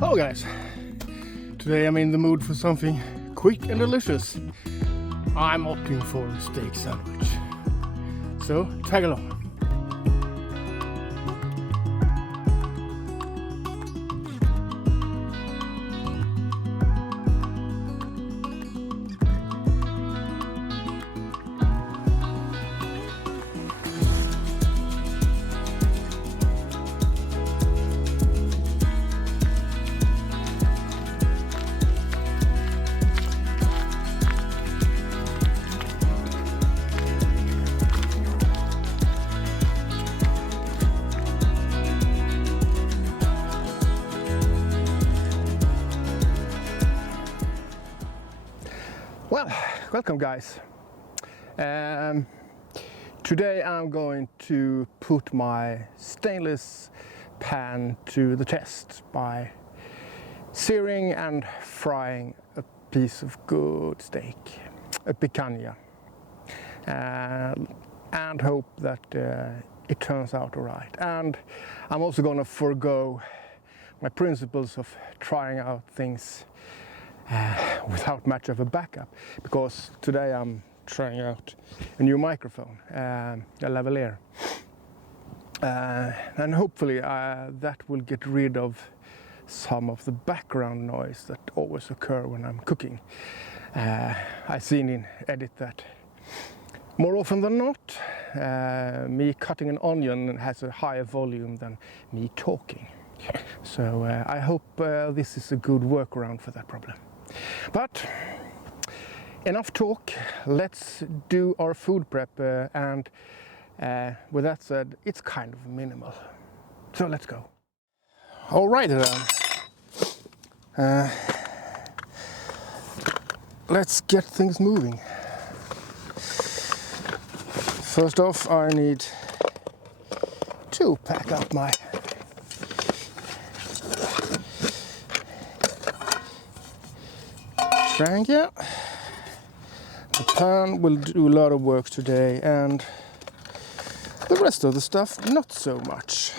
Hello guys, today I'm in the mood for something quick and delicious. I'm opting for a steak sandwich, so tag along. Well, welcome guys. Today I'm going to put my stainless pan to the test by searing and frying a piece of good steak, a picanha, and hope that it turns out alright. And I'm also going to forego my principles of trying out things without much of a backup, because today I'm trying out a new microphone, a lavalier, and hopefully that will get rid of some of the background noise that always occur when I'm cooking. I've seen in edit that more often than not me cutting an onion has a higher volume than me talking, so I hope this is a good workaround for that problem. But enough talk, let's do our food prep, and with that said, it's kind of minimal. So let's go. Alright then. Let's get things moving. First off, I need to pack up my Picanha. The pan will do a lot of work today, and the rest of the stuff not so much.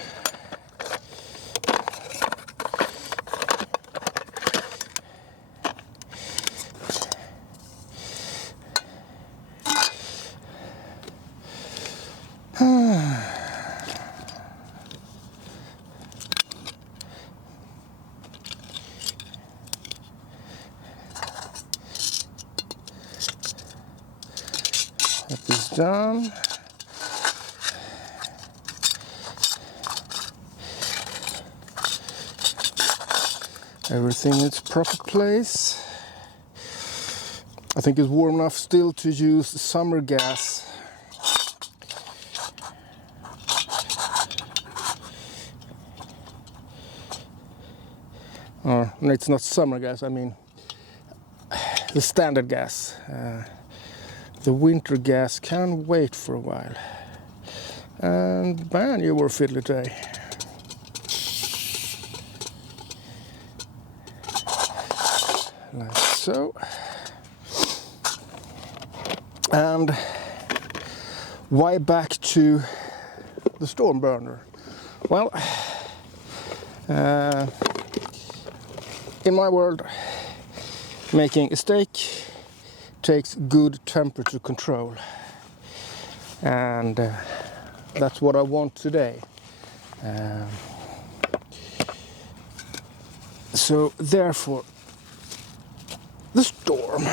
That is done. Everything in its proper place. I think it's warm enough still to use summer gas. Or no, it's not summer gas, I mean the standard gas. The winter gas can wait for a while. And man, you were fiddly today. Like so. And why back to the storm burner? Well, in my world, making a steak takes good temperature control, and that's what I want today. So therefore, the storm.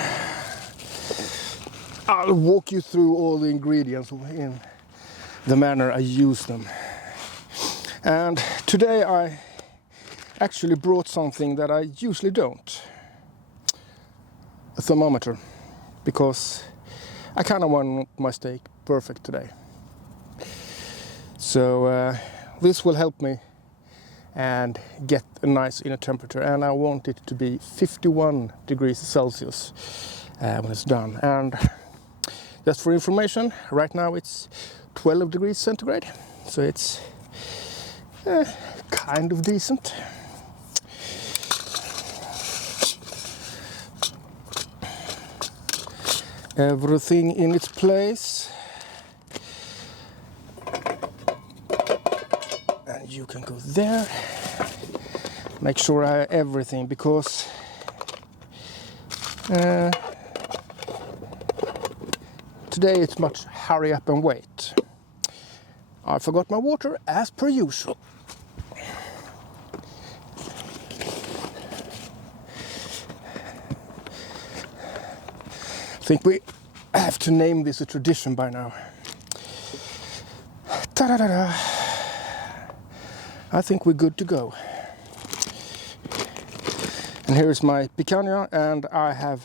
I'll walk you through all the ingredients in the manner I use them. And today I actually brought something that I usually don't. A thermometer. Because I kind of want my steak perfect today. So this will help me and get a nice inner temperature, and I want it to be 51 degrees Celsius when it's done. And just for information, right now it's 12 degrees centigrade, so it's kind of decent. Everything in its place. And you can go there. make sure I have everything, because today it's much hurry up and wait. I forgot my water as per usual. I think we have to name this a tradition by now. Ta-da-da-da. I think we're good to go. And here's my picanha, and I have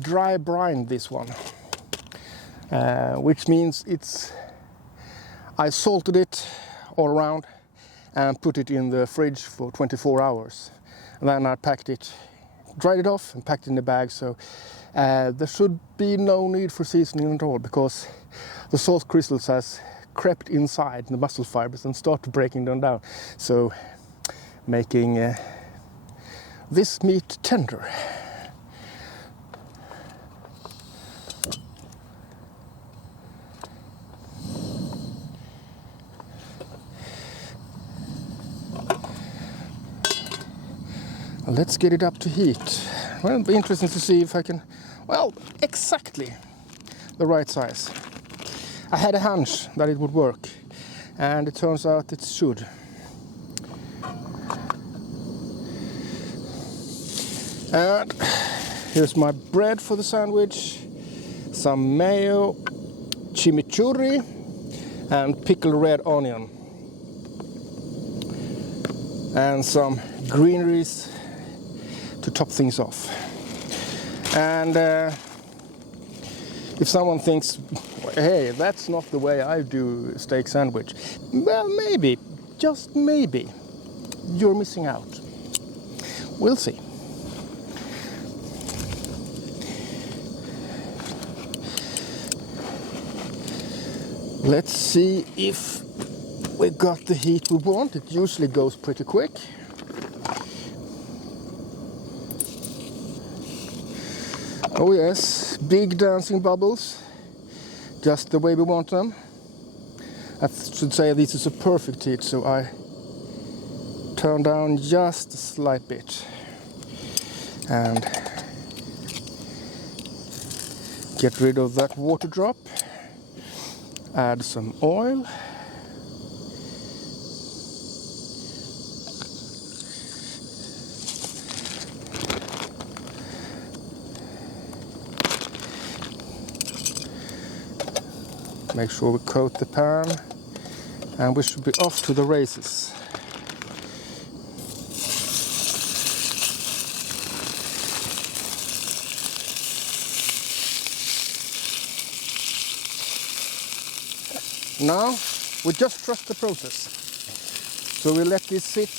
dry brined this one, which means I salted it all around and put it in the fridge for 24 hours. And then I packed it, dried it off and packed it in the bag, so there should be no need for seasoning at all, because the salt crystals has crept inside the muscle fibers and started breaking them down, so making this meat tender. Let's get it up to heat. Well, it'll be interesting to see if I can, well, exactly the right size. I had a hunch that it would work, and it turns out it should. And here's my bread for the sandwich, some mayo, chimichurri, and pickled red onion, and some greeneries to top things off. And if someone thinks, hey, that's not the way I do a steak sandwich, well, maybe, just maybe, you're missing out. We'll see. Let's see if we got the heat we want. It usually goes pretty quick. Oh yes, big dancing bubbles, just the way we want them. I should say this is a perfect heat, so I turn down just a slight bit and get rid of that water drop. Add some oil. Make sure we coat the pan, and we should be off to the races. Now we just trust the process. So we let this sit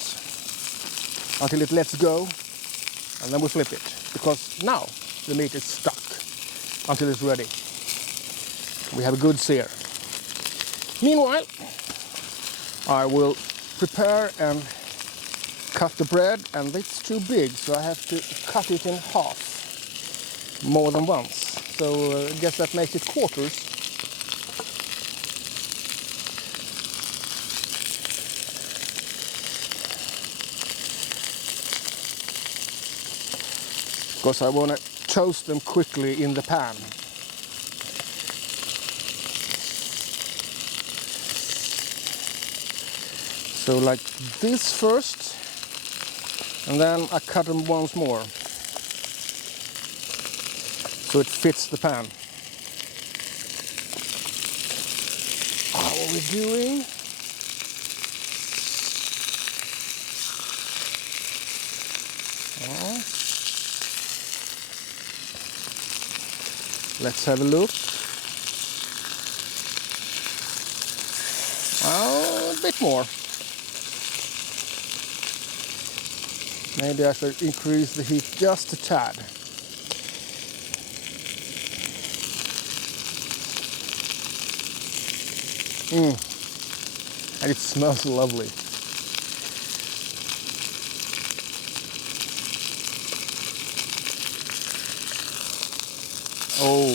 until it lets go, and then we flip it, because now the meat is stuck until it's ready. We have a good sear. Meanwhile, I will prepare and cut the bread, and it's too big, so I have to cut it in half more than once. So I guess that makes it quarters. Because I want to toast them quickly in the pan. So like this first, and then I cut them once more, so it fits the pan. How are we doing? Oh. Let's have a look. Oh, a bit more. Maybe I should increase the heat just a tad. And it smells lovely. Oh,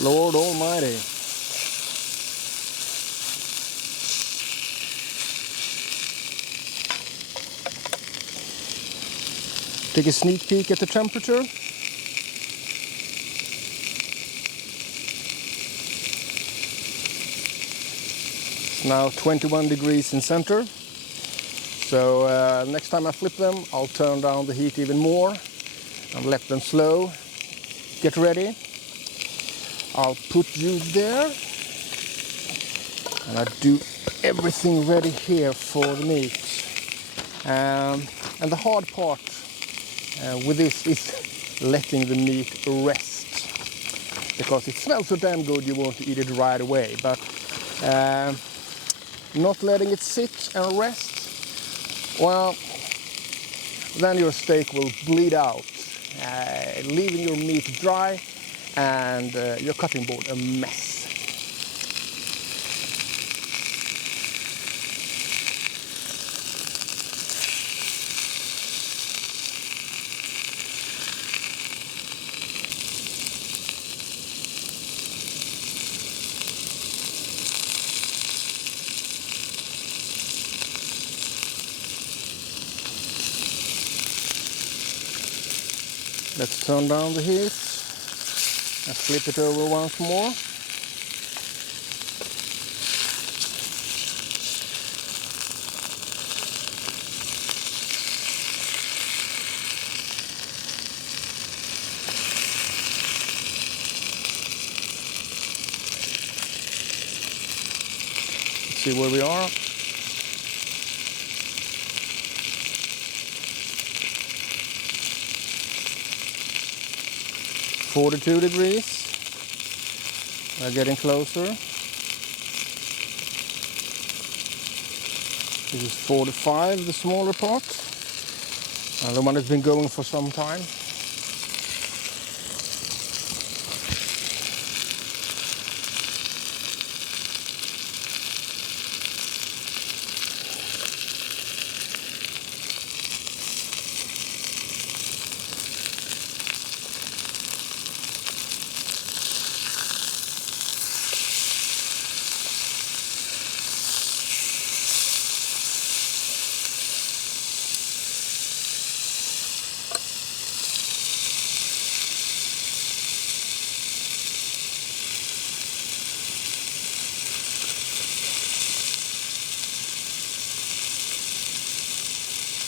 Lord Almighty. Take a sneak peek at the temperature. It's now 21 degrees in center. So next time I flip them, I'll turn down the heat even more and let them slow. Get ready. I'll put you there. And I do everything ready here for the meat. And the hard part with this is letting the meat rest. Because it smells so damn good you want to eat it right away. But not letting it sit and rest, well, then your steak will bleed out, leaving your meat dry and your cutting board a mess. Let's turn down the heat and flip it over once more. Let's see where we are. .42 degrees. We're getting closer. This is 45, the smaller part. The one that's been going for some time.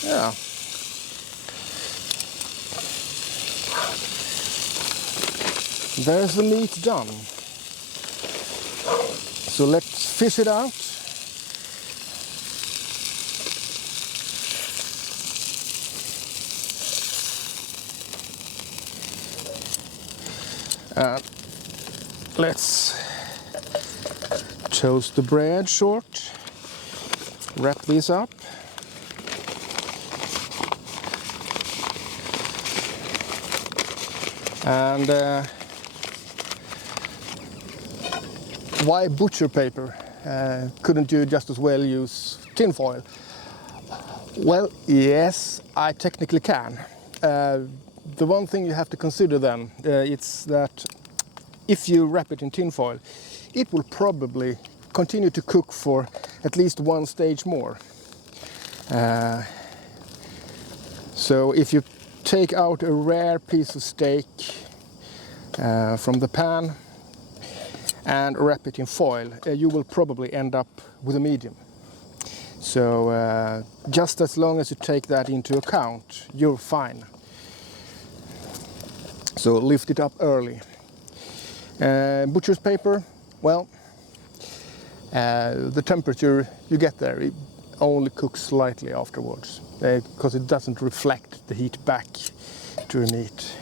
Yeah. There's the meat done. So let's fish it out. Let's toast the bread short. Wrap these up. And why butcher paper? Couldn't you just as well use tin foil? Well, yes, I technically can. The one thing you have to consider then, it's that if you wrap it in tin foil, it will probably continue to cook for at least one stage more. So if you take out a rare piece of steak from the pan and wrap it in foil, you will probably end up with a medium. So just as long as you take that into account, you're fine. So lift it up early. Butcher's paper, well, the temperature you get there, it only cooks slightly afterwards because it doesn't reflect the heat back to the meat.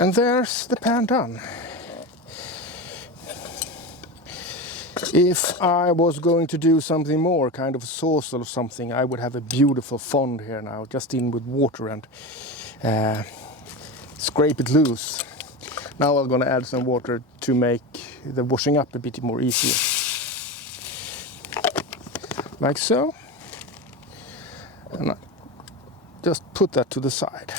And there's the pan done. If I was going to do something more, kind of a sauce or something, I would have a beautiful fond here now, just in with water and scrape it loose. Now I'm going to add some water to make the washing up a bit more easier. Like so. And I just put that to the side.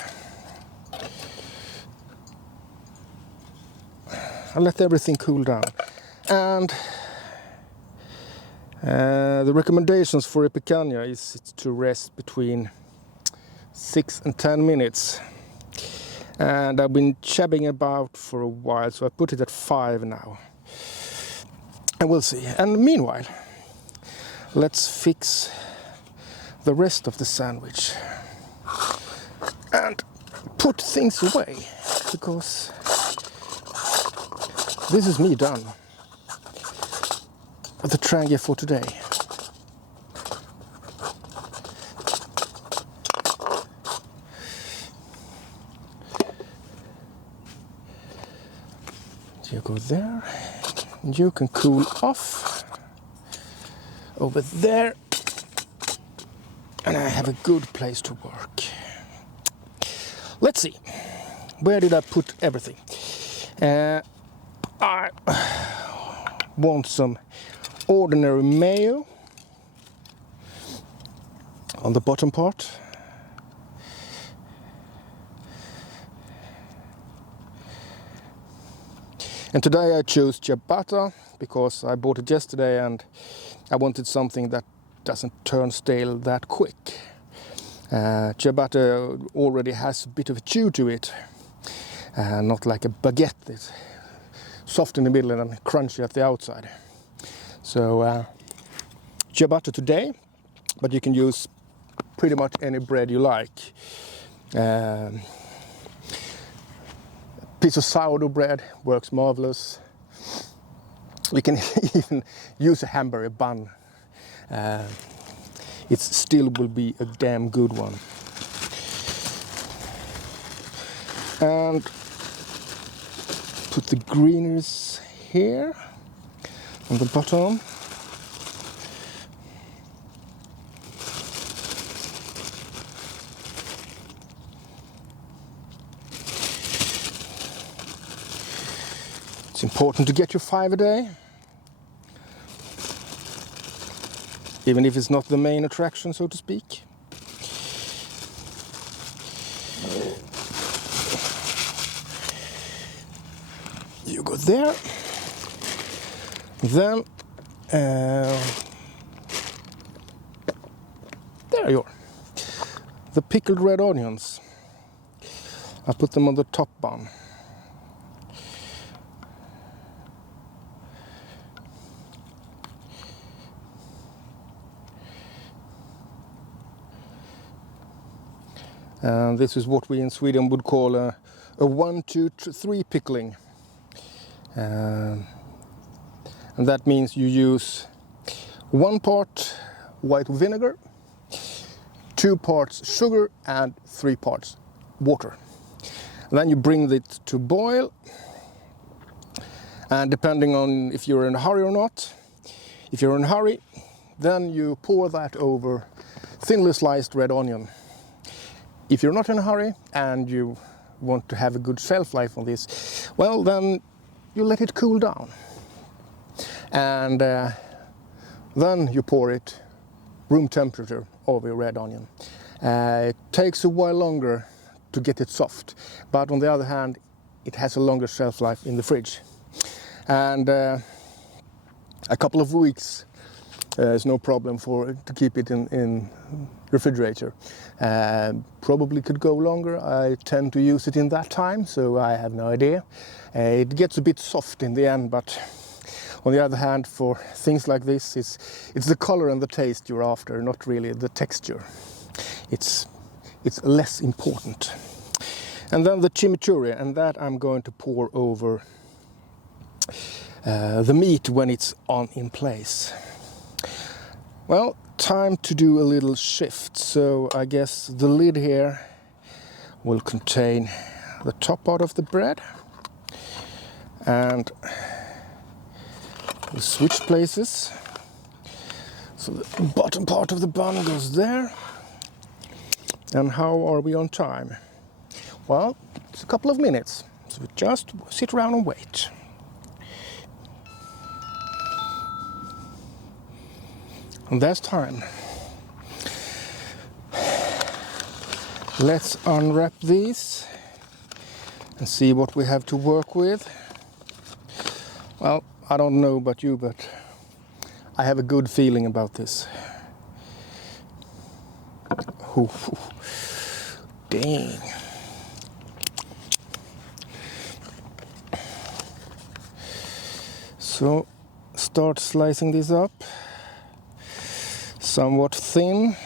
I'll let everything cool down. And the recommendations for a picanha is to rest between 6 and 10 minutes. And I've been chabbing about for a while, so I put it at 5 now. And we'll see. And meanwhile, let's fix the rest of the sandwich. And put things away, because this is me done. The trangia for today. You go there, and you can cool off over there, and I have a good place to work. Let's see, where did I put everything? I want some ordinary mayo on the bottom part. And today I chose ciabatta because I bought it yesterday and I wanted something that doesn't turn stale that quick. Ciabatta already has a bit of a chew to it, not like a baguette that's soft in the middle and crunchy at the outside. So ciabatta today, but you can use pretty much any bread you like. Piece of sourdough bread works marvelous. You can even use a hamburger bun. It still will be a damn good one. And put the greeneries here on the bottom. It's important to get your 5 a day, even if it's not the main attraction, so to speak. You go there, then there you are. The pickled red onions, I put them on the top bun. And this is what we in Sweden would call a 1, 2, 3 pickling. And that means you use 1 part white vinegar, 2 parts sugar and 3 parts water. And then you bring it to boil, and depending on if you're in a hurry or not, if you're in a hurry, then you pour that over thinly sliced red onion. If you're not in a hurry and you want to have a good shelf life on this, well, then you let it cool down. And then you pour it room temperature over your red onion. It takes a while longer to get it soft, but on the other hand, it has a longer shelf life in the fridge. And a couple of weeks is no problem to keep it in refrigerator. Probably could go longer. I tend to use it in that time, so I have no idea. It gets a bit soft in the end, but on the other hand, for things like this, it's the color and the taste you're after, not really the texture. It's less important. And then the chimichurri, and that I'm going to pour over the meat when it's in place. Well, time to do a little shift. So I guess the lid here will contain the top part of the bread, and we'll switch places. So the bottom part of the bun goes there. And how are we on time? Well, it's a couple of minutes, so we just sit around and wait. And that's time. Let's unwrap these and see what we have to work with. Well, I don't know about you, but I have a good feeling about this. Dang. So start slicing this up somewhat thin.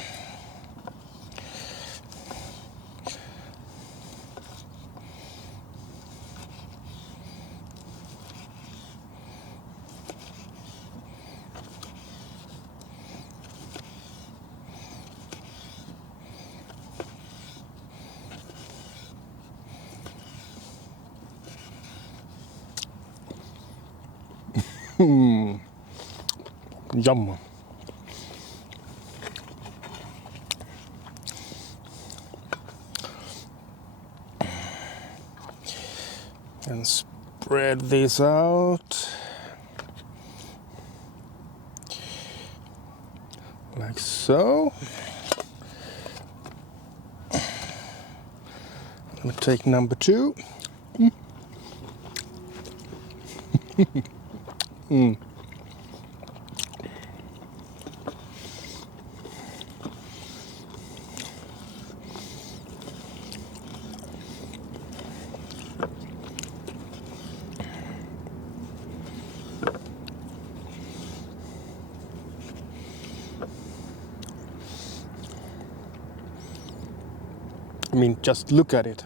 Yum. And spread this out like so. Let me take number 2. I mean, just look at it.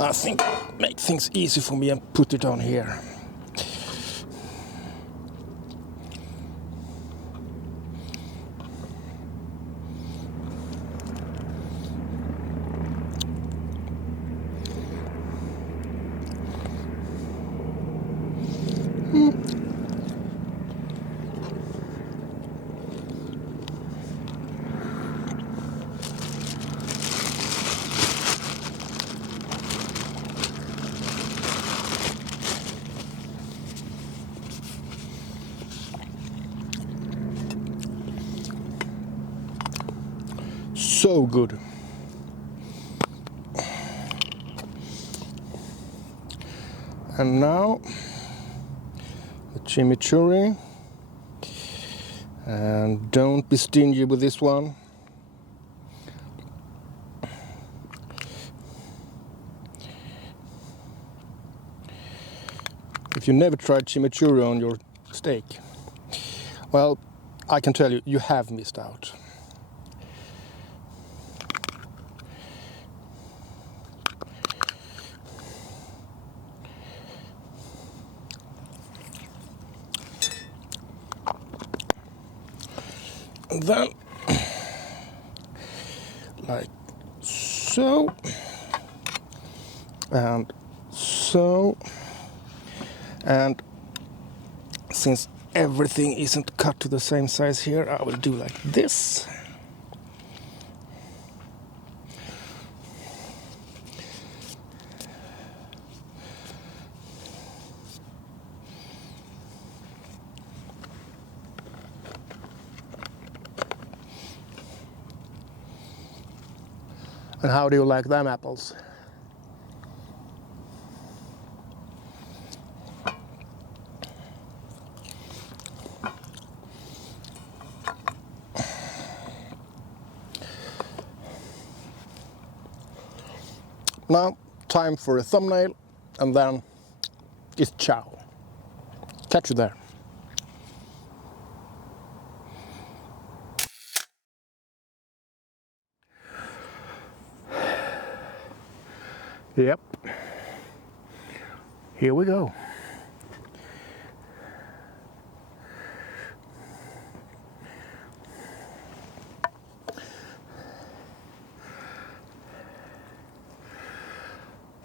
I think I'll make things easy for me and put it on here. So good. And now the chimichurri, and don't be stingy with this one. If you never tried chimichurri on your steak, well, I can tell you, you have missed out. And then, like so, and so, and since everything isn't cut to the same size here, I will do like this. And how do you like them apples? Now, time for a thumbnail, and then it's ciao. Catch you there. Yep. Here we go.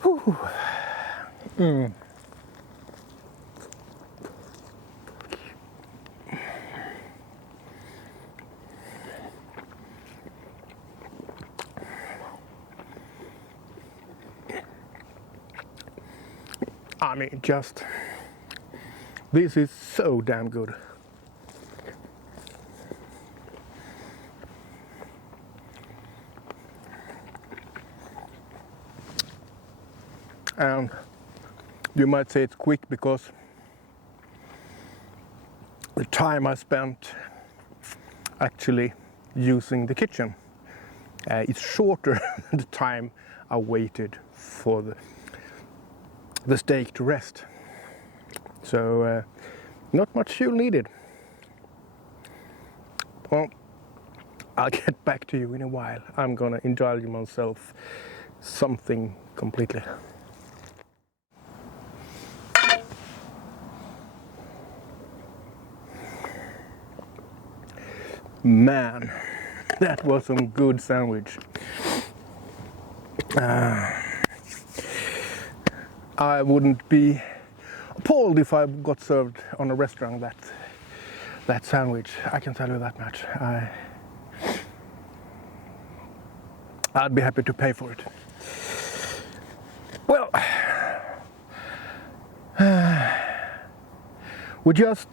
Whew. I mean, just, this is so damn good. And you might say it's quick because the time I spent actually using the kitchen is shorter than the time I waited for the steak to rest. So not much fuel needed. Well, I'll get back to you in a while. I'm gonna indulge myself something completely. Man, that was some good sandwich. I wouldn't be appalled if I got served on a restaurant that sandwich. I can tell you that much. I'd be happy to pay for it. Well, we just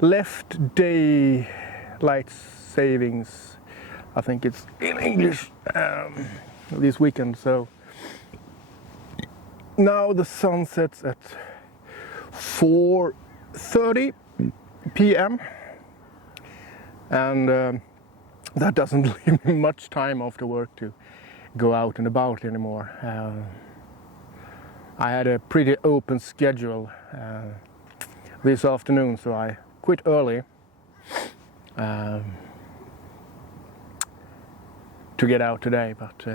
left daylight savings, I think it's in English, this weekend. So now the sun sets at 4:30 p.m. and that doesn't leave me much time after work to go out and about anymore. I had a pretty open schedule this afternoon, so I quit early to get out today, but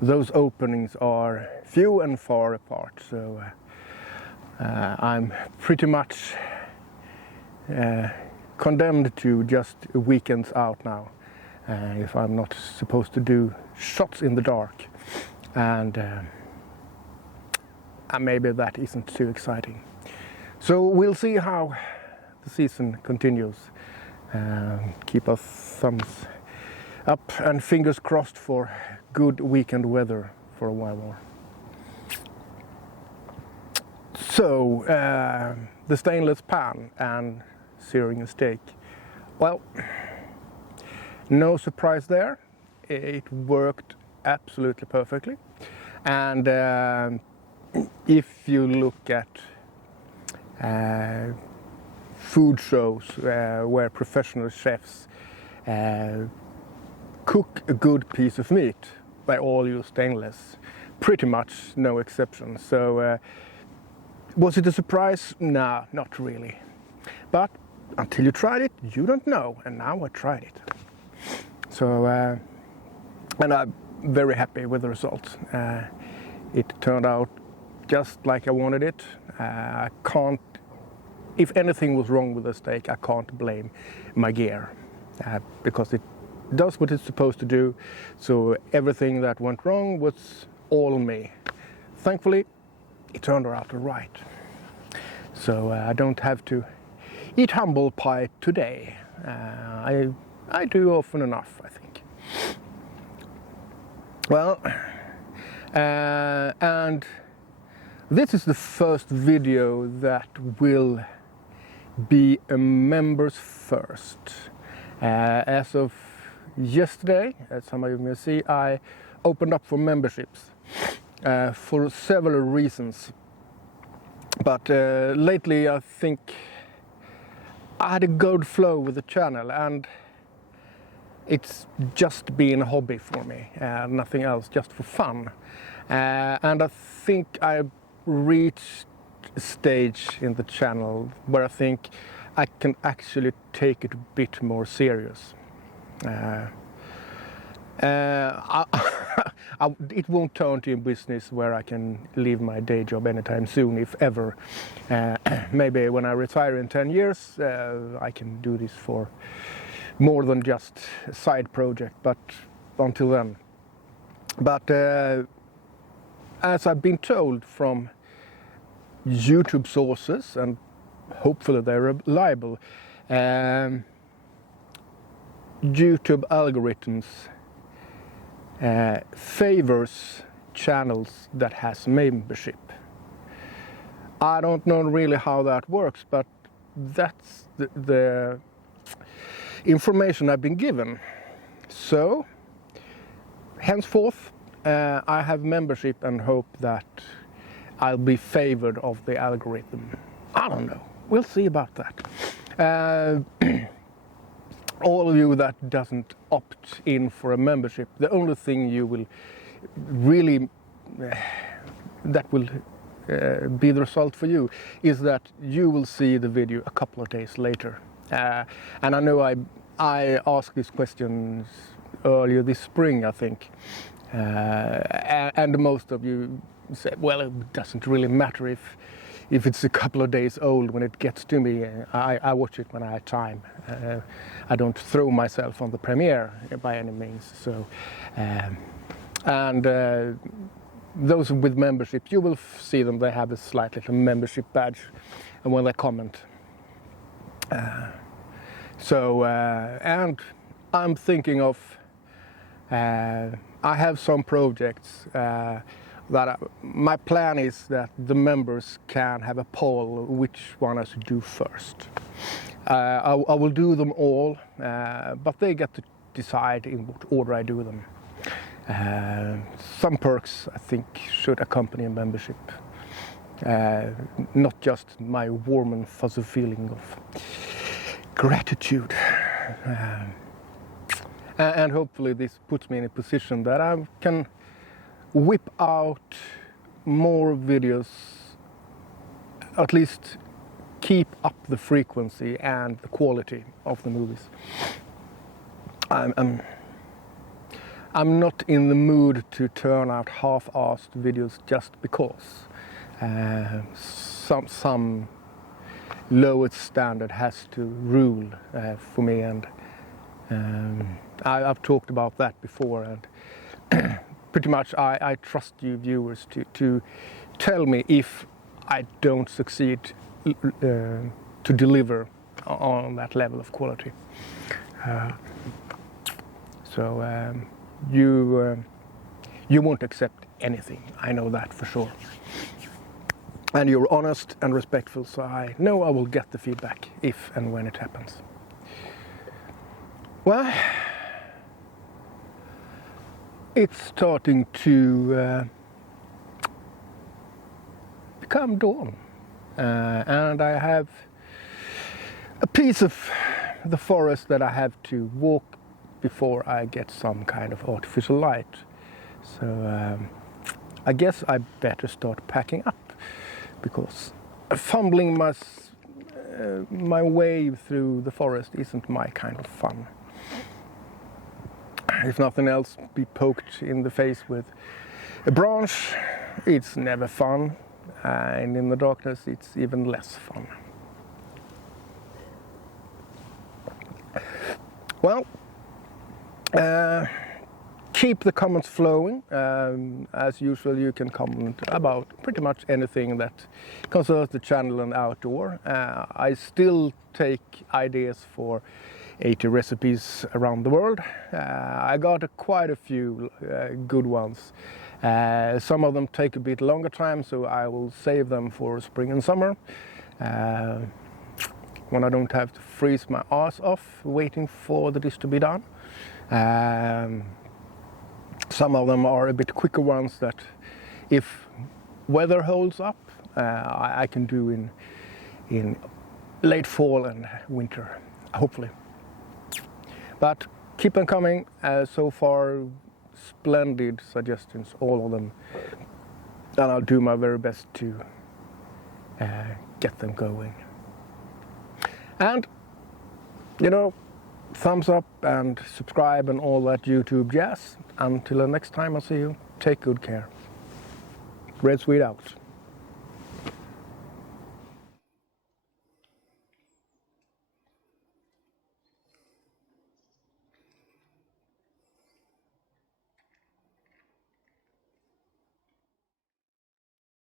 those openings are few and far apart, so I'm pretty much condemned to just weekends out now, if I'm not supposed to do shots in the dark, and maybe that isn't too exciting. So we'll see how the season continues. Keep our thumbs up and fingers crossed for good weekend weather for a while more. So the stainless pan and searing a steak. Well, no surprise there. It worked absolutely perfectly. And if you look at food shows where professional chefs cook a good piece of meat, they all use stainless. Pretty much no exception. So was it a surprise? Nah, not really. But until you tried it, you don't know. And now I tried it. So, and I'm very happy with the results. It turned out just like I wanted it. I can't, if anything was wrong with the steak, I can't blame my gear because it does what it's supposed to do. So everything that went wrong was all on me. Thankfully, it turned out right. So I don't have to eat humble pie today. I do often enough, I think. Well, and this is the first video that will be a members first. As of yesterday, as some of you may see, I opened up for memberships for several reasons. But lately I think I had a good flow with the channel, and it's just been a hobby for me, nothing else, just for fun. And I think I reached a stage in the channel where I think I can actually take it a bit more serious. It won't turn to a business where I can leave my day job anytime soon, if ever. Maybe when I retire in 10 years, I can do this for more than just a side project, but until then. But as I've been told from YouTube sources, and hopefully they're reliable, YouTube algorithms favors channels that has membership. I don't know really how that works, but that's the information I've been given. So henceforth I have membership and hope that I'll be favored of the algorithm. I don't know. We'll see about that. All of you that doesn't opt in for a membership, the only thing you will really that will be the result for you is that you will see the video a couple of days later. And I know I asked these questions earlier this spring, I think, and most of you said, well, it doesn't really matter if it's a couple of days old when it gets to me. I watch it when I have time. I don't throw myself on the premiere by any means. So, those with membership, you will see them. They have a slight little membership badge, and when they comment. And I'm thinking of. I have some projects. My plan is that the members can have a poll which one I should do first. I will do them all, but they get to decide in what order I do them. Some perks I think should accompany a membership, not just my warm and fuzzy feeling of gratitude. And hopefully this puts me in a position that I can whip out more videos, at least keep up the frequency and the quality of the movies. I'm not in the mood to turn out half-assed videos just because some lowest standard has to rule for me, and I've talked about that before, and pretty much I trust you viewers to tell me if I don't succeed to deliver on that level of quality. You won't accept anything, I know that for sure. And you're honest and respectful, so I know I will get the feedback if and when it happens. Well, it's starting to become dawn, and I have a piece of the forest that I have to walk before I get some kind of artificial light. So I guess I better start packing up, because fumbling my way through the forest isn't my kind of fun. If nothing else, be poked in the face with a branch, it's never fun, and in the darkness it's even less fun. Well, keep the comments flowing. As usual, you can comment about pretty much anything that concerns the channel and outdoor. I still take ideas for 80 recipes around the world. I got quite a few good ones. Some of them take a bit longer time, so I will save them for spring and summer, when I don't have to freeze my ass off waiting for the dish to be done. Some of them are a bit quicker ones that, if weather holds up, I can do in late fall and winter, hopefully. But keep them coming. So far, splendid suggestions, all of them, and I'll do my very best to get them going. And, you know, thumbs up and subscribe and all that YouTube jazz. Until the next time I see you, take good care. Red Sweet out.